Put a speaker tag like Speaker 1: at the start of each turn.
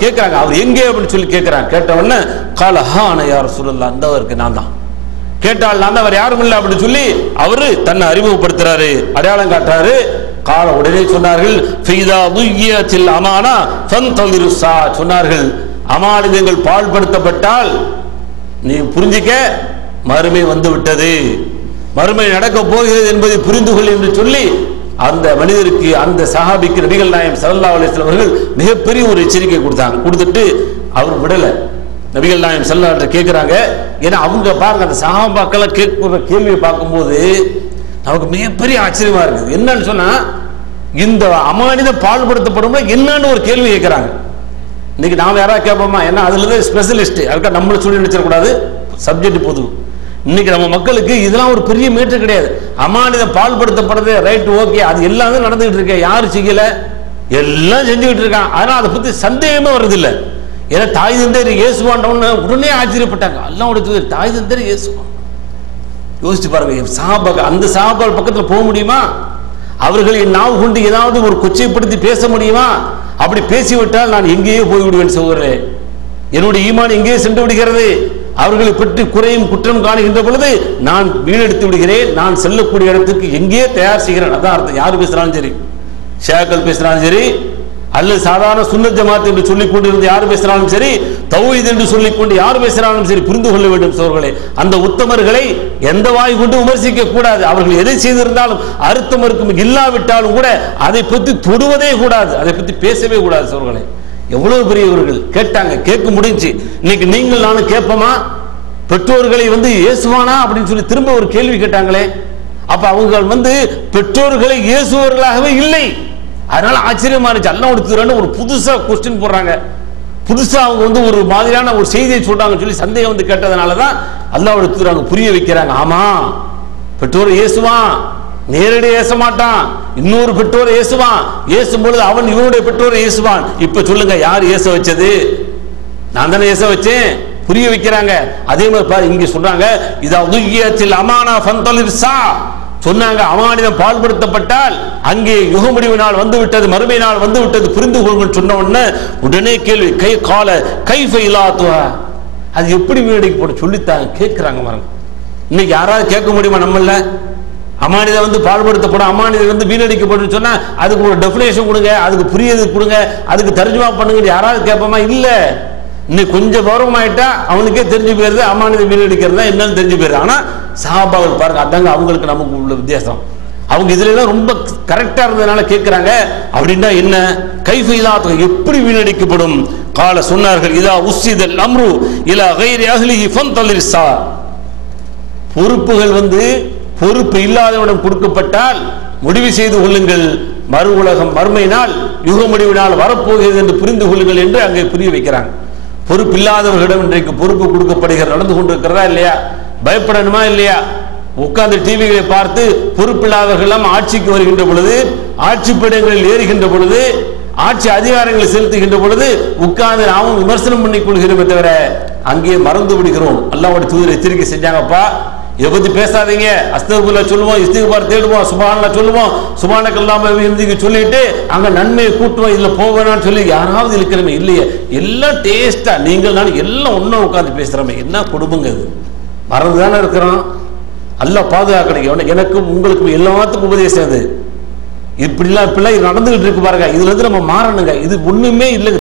Speaker 1: கேட்கிறாங்க அவர் எங்கே அப்படின்னு சொல்லி கேட்கிறாங்க கேட்டவொடனே உடனே கால ஹான யார் சொல்லல அந்தவருக்கு நான் தான். கேட்டால் நான் தான் அவர் யாரும் இல்லை அப்படின்னு சொல்லி அவரு தன்னை அறிமுகப்படுத்துறாரு அடையாளம் காட்டுறாரு. கால உடனே சொன்னார்கள் ஃபீதா துய்யத்தில் அமானா ஃபந்தலிரு சா. சொன்னார்கள் அமானிதங்கள் பாழ்படுத்தப்பட்டால் நீ புரிஞ்சிக்க மறுமை வந்து விட்டது. மறுமை நடக்க போகிறது என்பதை புரிந்து கொள் என்று சொல்லி அந்த மனிதருக்கு அந்த சஹாபிக்கு நபிகள் நாயம் சல்லா அலிஸ்லாம் அவர்கள் மிகப்பெரிய ஒரு எச்சரிக்கை கொடுத்தாங்க. கொடுத்துட்டு அவர் விடல. நபிகள் நாயம் சல்லா கேட்கிறாங்க. ஏன்னா அவங்க பாருங்க அந்த சஹாபாக்களை கேட்கிற கேள்வியை பார்க்கும்போது நமக்கு மிகப்பெரிய ஆச்சரியமா இருக்குது. என்னன்னு சொன்னா இந்த அமானித பால்படுத்தப்படும் என்னன்னு ஒரு கேள்வி கேட்கிறாங்க. இன்னைக்கு நாம யாராவது கேட்போமா? ஏன்னா அதுல இருந்து ஸ்பெஷலிஸ்ட் அதுக்காக நம்மள சொல்லி நினைச்சிடக்கூடாது. சப்ஜெக்ட் பொது இன்னைக்கு நம்ம மக்களுக்கு இதெல்லாம் ஒரு பெரிய மீட்டர் கிடையாது. அமானிதம் பால்படுத்தப்படுறது ரைட் ஓகே அது எல்லாமே நடந்துகிட்டு இருக்கு. யாரு செய்யல? எல்லாம் செஞ்சுக்கிட்டு இருக்கான் அதனால அதை பத்தி சந்தேகமே வருது ஏன்னா தாய் தந்தர் இயேசுவாண்டவன்னு உடனே ஆச்சரியப்பட்டாங்க. எல்லாம் உடைய தாய் தந்தர் இயேசுவான் யோசிச்சு பாருங்க சாபா அந்த சாபா பக்கத்துல போக முடியுமா? அவர்களை நாவு கொண்டு ஏதாவது ஒரு கொச்சைப்படுத்தி பேச முடியுமா? அப்படி பேசிவிட்டால் நான் எங்கேயோ போய்விடுவேன் சகோதரே என்னுடைய ஈமான் எங்கேயோ சென்று விடுகிறது. அவர்களை பற்றி குறையும் குற்றம் காணுகின்ற பொழுது நான் வீடெடுத்து விடுகிறேன் நான் செல்லக்கூடிய இடத்துக்கு எங்கேயே தயார் செய்கிறேன்? அதான் அர்த்தம். யார் பேசுறாலும் சரி. ஷேக்கள் பேசுறாலும் சரி அல்லது சாதாரண சுன்னத் ஜமாத் என்று சொல்லிக் கொண்டிருந்து யார் பேசினாலும் சரி தௌஹீத் என்று சொல்லிக் கொண்டு யார் பேசினாலும் சரி புரிந்து கொள்ள வேண்டும் சோர்களே. அந்த உத்தமர்களை எந்த வாய் கொண்டு விமர்சிக்க கூடாது. அவர்கள் எதை செய்திருந்தாலும் அறுத்தம் இருக்கும் இல்லாவிட்டாலும் கூட அதை பற்றி தொடுவதே கூடாது. அதை பற்றி பேசவே கூடாது சோர்களே. எவ்வளவு பெரியவர்கள்? கேட்டாங்க. கேட்க முடிஞ்சு இன்னைக்கு நீங்கள் நானும் கேட்போமா? பெற்றோர்களை வந்து இயேசுவானா? அப்படின்னு சொல்லி திரும்ப ஒரு கேள்வி கேட்டாங்களே. அப்ப அவங்க வந்து பெற்றோர்களை இயேசுவர்களாகவே இல்லை. அதனால ஆச்சரியமா இருந்துச்சு. அல்ல கொடுத்துறான்னு ஒரு புதுசா கொஸ்டின் போடுறாங்க. புதுசா அவங்க வந்து ஒரு மாதிரியான ஒரு செய்தியை சொல்றாங்கன்னு சொல்லி சந்தேகம் வந்து கேட்டதுனால தான் அல்லாஹ் புரிய வைக்கிறாங்க. ஆமா. பெற்றோர் இயேசுவான் நேரடி ஏச மாட்டான் இன்னொரு பெற்றோர் ஏசுவான். ஏசும் பொழுது அவன் இவனுடைய பெற்றோர் ஏசுவான். இப்ப சொல்லுங்க யார் ஏச வச்சது? நான் தானே ஏச வச்சேன். புரிய வைக்கிறாங்க. அதே மாதிரி பாரு இங்க சொல்றாங்க இதா உதுகியத்தில் அமானா பந்தலிர்சா சொன்னாங்க அமானிதம் பால்படுத்தப்பட்டால் அங்கே யுக முடிவு நாள் வந்து விட்டது மறுமை நாள் வந்து விட்டது புரிந்து கொள்ளுங்கள் சொன்ன உடனே உடனே கேள்வி கை கால கை ஃபெயிலாத்துவ அது எப்படி வீடுக்கு போட சொல்லித்தாங்க கேட்கிறாங்க பாருங்க. இன்னைக்கு யாராவது கேட்க முடியுமா நம்மள? அமானிதை வந்து பால்படுத்தப்படும் அமானிதை வந்து வீணடிக்கப்படும் சொன்னா அதுக்கு ஒரு டெஃபினேஷன் கொடுங்க அதுக்கு புரியது கொடுங்க அதுக்கு தர்ஜுமா பண்ணுங்க யாராவது கேட்போமா? இல்ல. இன்னைக்கு கொஞ்சம் கௌரவமாயிட்டா அவனுக்கே தெரிஞ்சு போயிருது அமானிதை வீணடிக்கிறது தான் என்னன்னு தெரிஞ்சு போயிருது ஆனா சஹாபாக்கள் பாருங்க அதாங்க அவங்களுக்கு நமக்கு உள்ள வித்தியாசம். அவங்க இதுல எல்லாம் ரொம்ப கரெக்டா இருந்ததுனால கேட்கிறாங்க அப்படின்னா என்ன? கைஃபைலா எப்படி வீணடிக்கப்படும்? கால சொன்னார்கள் இதா உஸ்ஸிதல் அம்ரு இலா கைரி அஹ்லிஹி ஃபந்தலிர் சா பொறுப்புகள் வந்து பொறுப்பு இல்லாதவனிடம் கொடுக்கப்பட்டால் முடிவு செய்து கொள்ளுங்கள். மறு உலகம் மறுமையினால் யுக முடிவினால் வரப்போகிறது என்று புரிந்து கொள்ளுங்கள் என்று அங்கே புரிய வைக்கிறாங்க. பொறுப்பு இல்லாதவர்களிடம் இன்றைக்கு பொறுப்பு கொடுக்கப்படுகிற நடந்து கொண்டிருக்கிறதா இல்லையா? பயப்படணுமா இல்லையா? உட்கார்ந்து டிவிகளை பார்த்து பொறுப்பில்லாதவர்கள் ஆட்சிக்கு வருகின்ற பொழுது ஆட்சி பீடங்களில் ஏறுகின்ற பொழுது ஆட்சி அதிகாரங்களை செலுத்துகின்ற பொழுது உட்கார்ந்து நாமும் விமர்சனம் பண்ணி கொள்கிறோமே தவிர அங்கே மறந்து விடுகிறோம். அல்லாவோட தூதர் எச்சரிக்கை செஞ்சாங்கப்பா இதை பத்தி பேசாதீங்க. அஸ்தகுல்ல சொல்லுவோம் இஸ்திகுபார் தேடுவோம் சுபான்ல சொல்லுவோம். சுபானக்கல்லாம இருந்தீங்க சொல்லிட்டு அங்க நன்மையை கூட்டுவோம் இதுல போவேணான்னு சொல்லி யாராவது இருக்கிறமே இல்லையே. எல்லாம் டேஸ்டா நீங்கள் நான் எல்லாம் ஒண்ணா உட்கார்ந்து பேசுறமே என்ன குடும்பங்க இது? மறந்து தானே இருக்கிறோம் அல்ல பாதுகாக்கணும் எனக்கும் உங்களுக்கும் எல்லாத்துக்கும் உபதேசம் அது இப்படிலாம் இப்படிலாம் இது நடந்துகிட்டு இருக்கு பாருங்க. இதுல இருந்து நம்ம மாறணுங்க. இது ஒண்ணுமே இல்லைங்க.